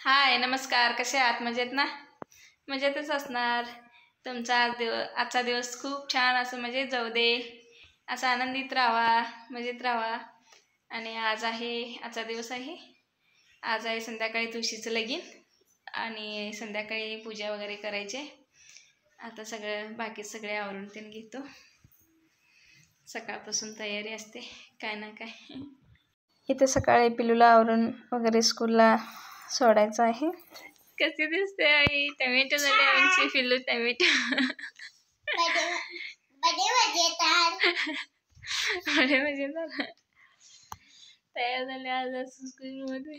हाय नमस्कार, कसे आहात? मजेत ना? मजेतच असणार. तुमचा आजचा दिवस खूप छान असं मजेत जाऊ दे, असा आनंदित राहा, मजेत राहा. आणि आजचा दिवस आहे. आज आहे संध्याकाळी तुळशीचं लगीन आणि संध्याकाळी पूजा वगैरे करायचे. आता बाकी सगळे आवरून ते घेतो. सकाळपासून तयारी असते काय ना काय. इथे सकाळी पिलूला आवरून वगैरे स्कूलला सोडायचं आहे. कशी दिसते आई? टमॅटो झाले आमची पिलू, टमॅटो. बडे मजेदार तयार झाले आज स्कूलमध्ये.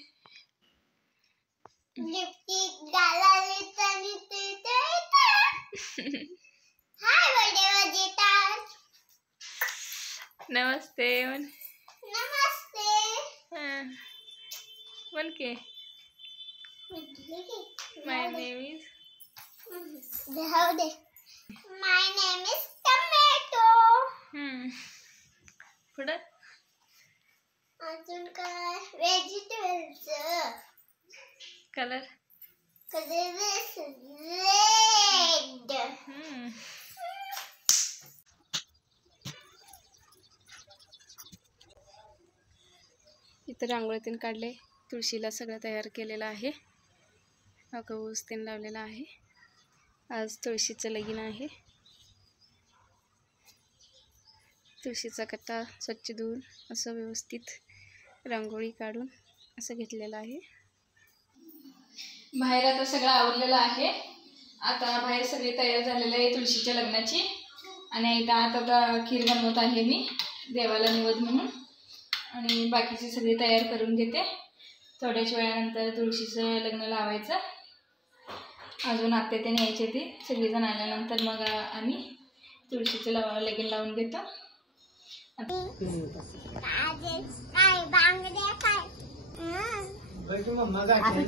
नमस्ते नमस्ते. बोल के. My name is tomato. पुढे अजून काय? व्हेजिटेबल्स. Colour red. इथं रांगोळीतून काढले. तुळशीला सगळं तयार केलेलं आहे. ऊस तेन लावलेला आहे. आज तुळशीचं लगीन आहे. तुळशीचा कट्टा स्वच्छ धुवून असं व्यवस्थित रांगोळी काढून असं घेतलेलं आहे. बाहेर आता सगळं आवरलेलं आहे. आता बाहेर सगळी तयार झालेलं आहे तुळशीच्या लग्नाची. आणि इथं आता खीर बनवत आहे मी देवाला निवद म्हणून. आणि बाकीची सगळी तयार करून घेते. थोड्याच वेळानंतर तुळशीचं लग्न लावायचं. अजून आत्ते ते न्यायचे ते सगळेजण आल्यानंतर मग आम्ही तुळशीचं लगीन लावून घेतो.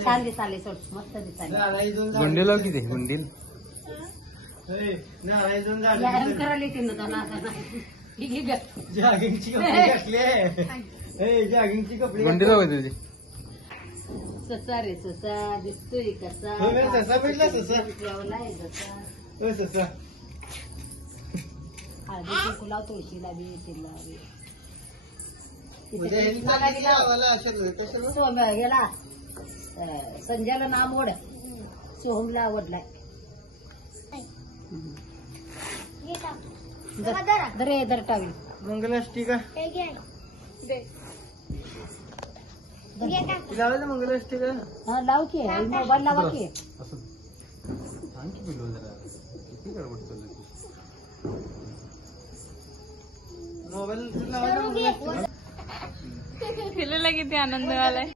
छान दिसाले मस्त दिसाले. गुंडी लाव किती गुंडी गुंडी लावायची तुझी. ससा रे ससा दिसतोय कसा. हळदी कुंकू तुळशीला बी तिला बी. गेला संजयला नाम ओढ. सोहमला आवडलाय. दरे दर टावी मंगलाष्टिका लावायचं. मंगलाष्टिका हा लाव की. मोबाईल लावा की. आणखी पिलो जरा किती गडबड चालली. मोबाईल लावायचा. पिलूला किती आनंद आलाय.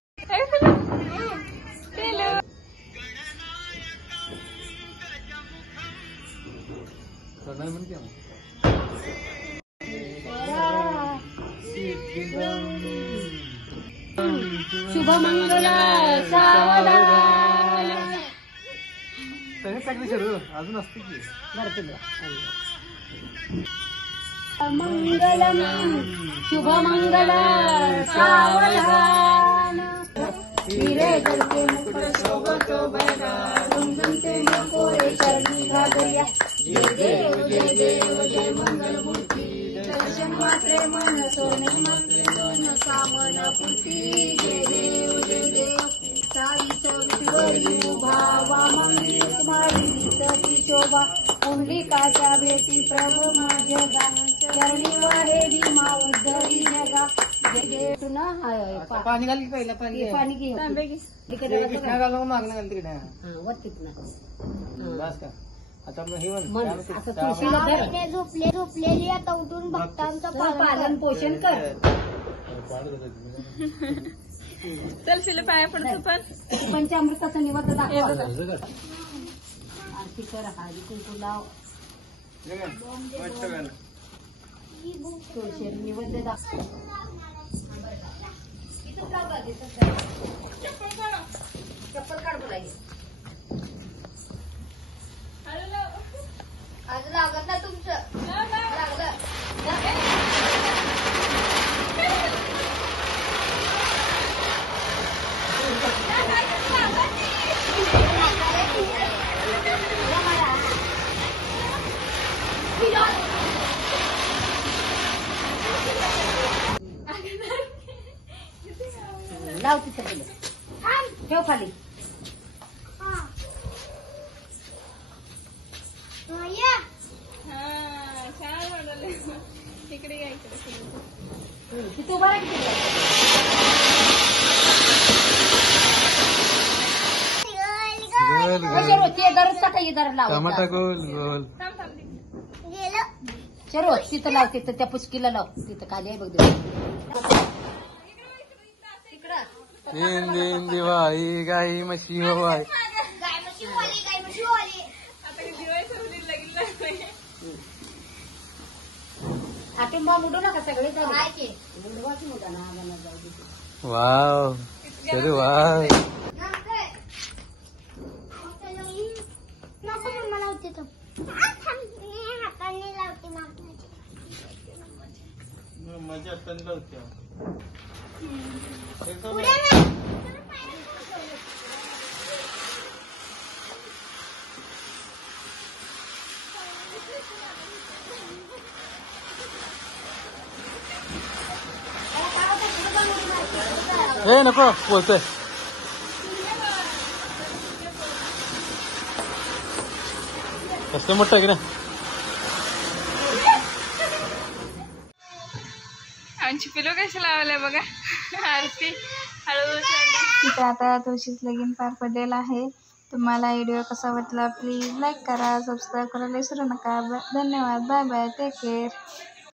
शुभमंगल सावधान. अजून असते की मंगलम शुभमंगल सावधान. हिरे जलते मुकुट शोभतो बरगा. गुंजनते मोरे चरणी घागरिया. जय देव जय देव जय मंगल मूर्ती. दर्शन मात्रे मन सोने मात्रे दोन कामन पूर्ती. जय देव जय देव. साई चौथीवरी उभा वामनी कुमारी सती शोभा. पुंडलिकाच्या भेटी प्रभू माझ्या गा. चरणी वाहे भीमा उद्धरी जगा. जय देव. तुला पाणी घाल की पहिला. पाणी पाणी घे. मागणं घाल तिकडे. बस का आता हे झोपलेली आता उठून भक्तांचं पालन पोषण कर. चल शिले पाया पडतो. पण पंचामृताचं निवद दाखव. आरती कर. हळदी कुंकू लाव. तुळशी निवद दाखव. चप्पल काढ बोलाय. आज लागत ना तुमचं. लागलं लाव तिथं फुलं ठेव खाली छान वाटलं इकडे या इकडे तिथं उभा राहा किती गोल ते दरच टाका इधर लाव टमाटा गोल गोल चलो तिथं लाव तिथं त्या पुचकीला लाव तिथं खाली आहे बघ तीन दिन दिवाळी गाई म्हशी होवाय आपण बॉम्ब उडू नका सगळे वाव चलो वाव मजा पण लावते ए नको बोलतोय कसं मोठं की ना आमची पिलो कशी लावलंय बघा आरती हळू तिथे आता तुळशीच लगीन पार पडलेला आहे. तुम्हाला व्हिडिओ कसा वाटला प्लीज लाईक करा सबस्क्राईब करायला विसरू नका. धन्यवाद बाय बाय टेक केअर.